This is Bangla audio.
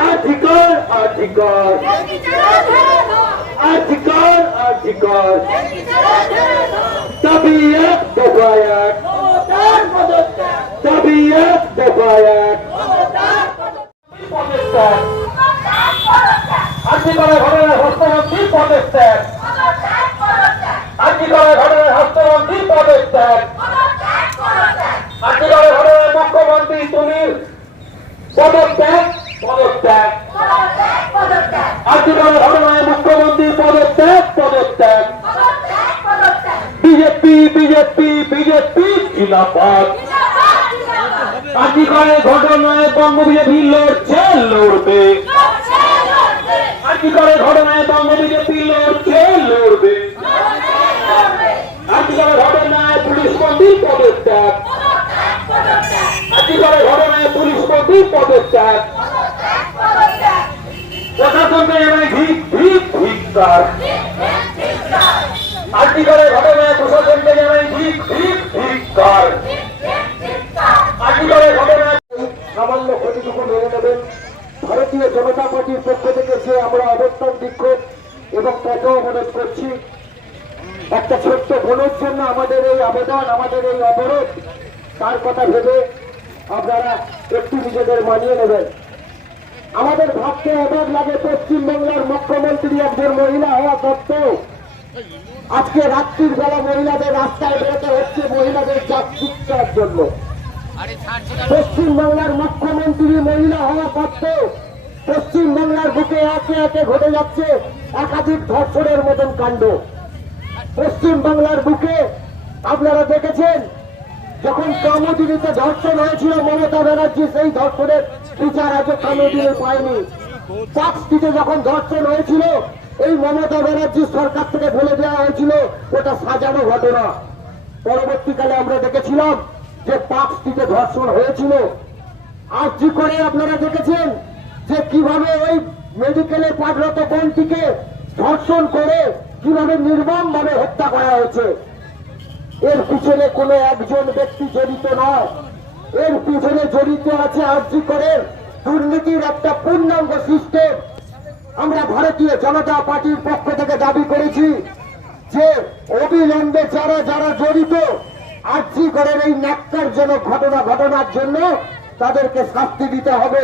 আর্টিকল আর্টিকল আর্টিকল আর্টিকল দাবি এক দফা এক দাবি এক দফা এক পদত্যাগ আর্টিকলের ঘটনায় হস্তমন্ত্রী পদত্যাগ আর্টিকলের ঘটনায় হস্তমন্ত্রী পদত্যাগ আর্টিকলের ঘটনায় মুখ্যমন্ত্রী তুমির পদত্যাগ পদত্যাগ। আর্টিকলের ঘটনায় মুখ্যমন্ত্রী পদত্যাগ পদত্যাগ। বিজেপি বিজেপি বিজেপি জিলাপাত আর্টিকলের ঘটনায় বঙ্গ বিজেপি লড়ছে লড়বে আর্টিকলের ঘটনায় বঙ্গ বিজেপি লড়ছে লড়বে আর্টিকলের ঘটনায় পুলিশ মন্ত্রী পদত্যাগ আর্টিকলের ঘটনায় মন্ত্রী পদত্যাগ প্রশাসনকে জানাই ঠিক ঠিক ঠিককার আর্টিকলের ঘটনায় প্রশাসনকে জানাই ঠিক ঠিক ঠিককার আর্টিকলের ঘটনায় সামান্য ক্ষতিটুকু মেনে নেবেন। ভারতীয় জনতা পার্টির পক্ষ থেকে যে আমরা অবস্থান বিক্ষোভ এবং পথ অবরোধ করছি, একটা ছোট্ট বোনের জন্য আমাদের এই আবেদন, আমাদের এই অবরোধ, তার কথা ভেবে আপনারা নিজেদের মানিয়ে নেবেন। আমাদের ভাবতে অবাক লাগে পশ্চিমবাংলার মুখ্যমন্ত্রী একজন মহিলা হওয়া সত্ত্বেও। আজকে রাত্রির বেলা মহিলাদের রাস্তায় বেরোতে হচ্ছে মহিলাদের চাপ শিক্ষার জন্য। পশ্চিমবাংলার মুখ্যমন্ত্রী মহিলা হওয়া সত্ত্বেও পশ্চিমবাংলার বুকে একে একে ঘটে যাচ্ছে একাধিক ধর্ষণের মতন কাণ্ড। পশ্চিম বাংলার বুকে আপনারা দেখেছেন যখন কামদিনীতে ধর্ষণ হয়েছিল মমতা ব্যানার্জি, সেই ধর্ষণের বিচার আজও কামদিনী পায়নি। পাঁচটিতে যখন ধর্ষণ হয়েছিল, এই মমতা ব্যানার্জি সরকার থেকে বলে দেওয়া হয়েছিল, ওটা সাজানো ঘটনা। পরবর্তীকালে আমরা দেখেছিলাম যে পাঁচটিতে ধর্ষণ হয়েছিল। আর কি করে আপনারা দেখেছেন যে কীভাবে ওই মেডিকেলে পাঠরত বোনটিকে ধর্ষণ করে কীভাবে নির্মম ভাবে হত্যা করা হয়েছে? এর পিছনে কোনো একজন ব্যক্তি জড়িত নয়। এর পিছনে জড়িত আছে আর্জি করে। দুর্নীতির একটা পূর্ণাঙ্গ সিস্টেম। আমরা ভারতীয় জনতা পার্টির পক্ষ থেকে দাবি করেছি যে অবিলম্বে যারা যারা জড়িত আর্জি করেন এই ন্যাক্কারজনক ঘটনা ঘটনার জন্য তাদেরকে শাস্তি দিতে হবে।